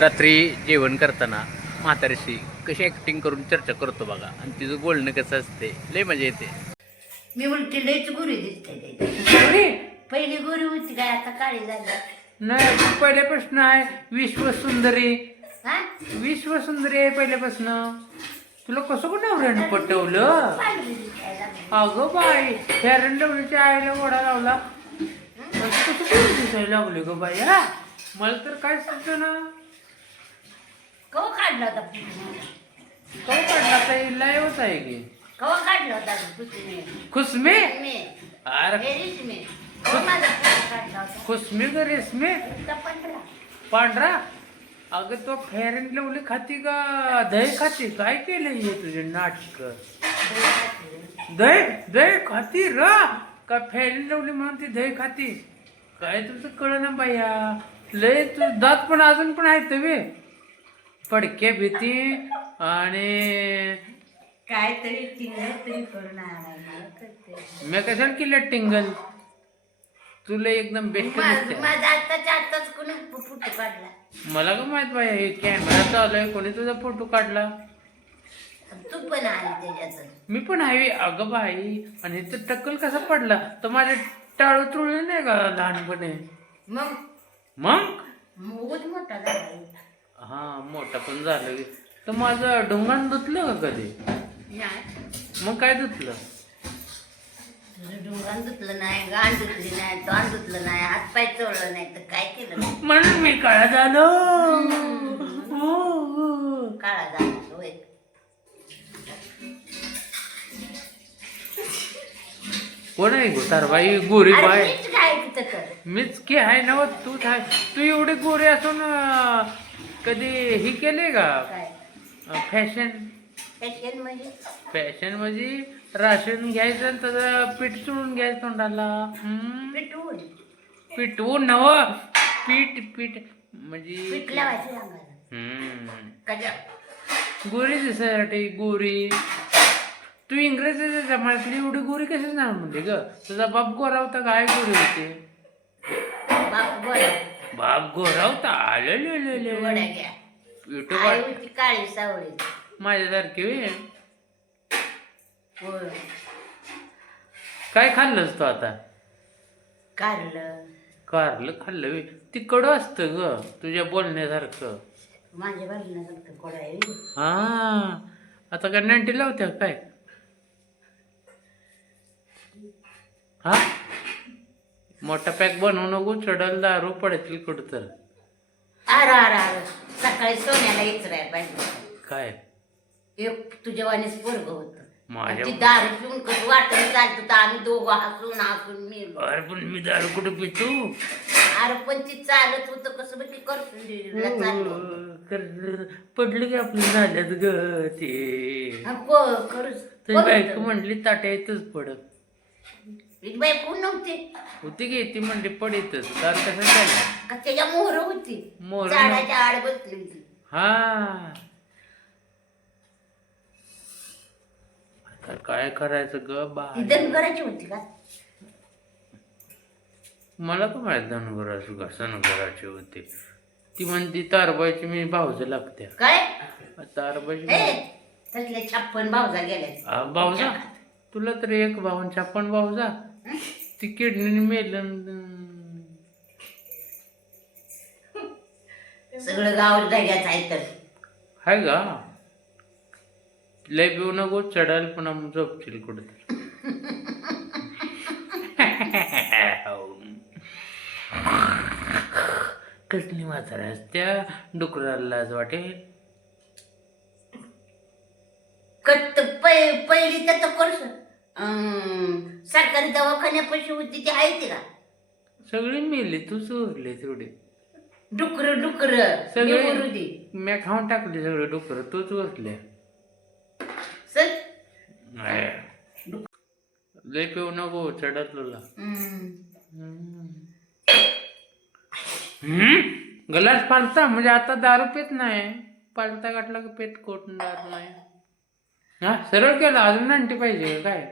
रात्री जेवण करताना म्हातारीशी कशी ॲक्टिंग करून चर्चा करतो बघा. आणि तिचं बोलणं कसं असते लय मजा येते. मी उलटी लयच गुरी दिसते पहिली गुरी होती काय आता काळी झाली. नाही पहिल्यापासून आहे. विश्वसुंदरी हा? विश्वसुंदरी आहे पहिल्यापासून. तुला कसं कोण नवऱ्यानं पटवलं? पांढरी दिसायला लागली. अगं बाई फेरन लवलीच्या आईला ओढा लावला. असं कसं कोण दिसायला लागले ग बाई हा? मला तर काय सुचत ना कवा काढला होता तो? काढला काही लाईवच आहे की. कवा काढला होता पुतीने खुसमे मी अरे. हेरीच मी कवा माझा फोटो काढला होता. खुसमे ग रेसमे पंधरा पांढरा. अगं तो फेर अँड लवली खाती का? दही खाती? काय केलं हे तुझे नाटक? दही दही? खाती र? का फेर अँड लवली म्हणून ती दही खाती? काय तुझं कळ ना बाया? लय तू दात पण अजून पण आहेत वे. पडके भीती आणि काय तरी तिने तरी करून आणायला मी कशाला केलं टिंगल? तुला एकदम बेस्ट माझ- दिसते माझा आत्ताच्या आत्ताच कोणी फोटो काढला? मला का माहीत हे कॅमेरा चालू आहे कोणी तुझा फोटो काढला? तू पण आली त्याच्यात. मी पण हवी अगं बाई. आणि तर टक्कल कसा पडला? तर माझे टाळू तुळले नाही का लहानपणी? मग? मग? मोठा झाला. हा मोठा पण झालं की. तर माझं ढोंगाण धुतलं का कधी? नाही. मग काय धुतलं? तुझं डोंगान धुतलं नाही गाण धुतली नाही तोंड धुतलं नाही हात पाय चोळलं नाही तर काय केलं? म्हणून मी काळा झालो. हो, हो. काळा झाला होय. कोण आहे गो? तार बाई गोरी अरे बाय. मीच काय तिथं तर. मीच की आहे ना तू थाय तू एवढी गोरी असून अं, कधी ही केले का? काय? फॅशन फॅशन म्हणजे? फॅशन म्हणजे राशन घ्यायचं आणि त्याचं पीठ चुळून घ्यायचं तोंडाला. हम्म. पिटवून नव. पीठ पीठ म्हणजे हम्म. कजा गोरी दिसायसाठी गोरी. तू इंग्रजीच्या जमान्यातली एवढी गोरी कशी ना म्हणते ग? तुझा बाप गोरा होता काय गोरी होते? बाप बाप गोरा होता आले गोळ्या घ्या. युट्यूब आई होती काळी सावळी. माझ्यासारखी होय. होय. काय खाल्लंस तू आता? कारलं. कारलं खाल्लं वे ती कडू असतं ग तुझ्या बोलण्यासारखं. माझ्या बाजूला कोडा आहे हा. आता काय नाईन्टी लावत्या काय? हा? मोठा पॅक बनवू नको चढल दारू पडतील कुठं तर अरे अरे अरे सकाळी सोन्याला इचराय पाहिजे. काय? एक तुझ्या वाणीच पोरग होत. माझ्या- ती दारू पिऊन कसं वाटत चालत होतं आम्ही दोघं हसून हसून मिळलो अरे पण मी दारू कुठं पितो? अरे पण ती चालत होतं कसं बघ ती करतो चाललो कर- पडलं की आपलं झाल्यात ग ते. को- खरंच तुझी कोण बायको होतं? म्हणली ताट्या ही बाई कोण नव्हती? होती की ती म्हणली पडितच दारू कसं झालं का त्याच्या मोहर होती. मोहरं? झाडाच्या आड बसली होती. हा. आता काय करायचं ग बा ती धनगराची होती का? मला का माहीत धनगराची का सनगराची होती. ती म्हणती तारबाईची मी भाऊज लागत्या. काय? तारबाईची हे तसले छप्पन भावजा भाऊजा तुला तर एक भाऊन छप्पन भाऊजा ती किडनी मेलं सगळं गाव आहे तर. हाय का लय पिऊ नको चढाल पुन्हा झोपशील कुठं कसली म्हातारा असत्या डुकराला वाटेल. कट पै- पहिली तर तर कोर्स अं, सरकारी दवाखान्यापाशी होती ती आहे ती का? सगळी मेली तूच उरली तेवढी. डुकर डुकर. सगळे होती मी खाऊन टाकली सगळे डुकर तूच उरले सर लय पिऊ नको चढत तुला. हम्म. गलास पालता म्हणजे आता दारू पेत नाही. पालता गाठला की पेट कोट दारू नाही. हा सरळ केलं अजून आणटी पाहिजे काय?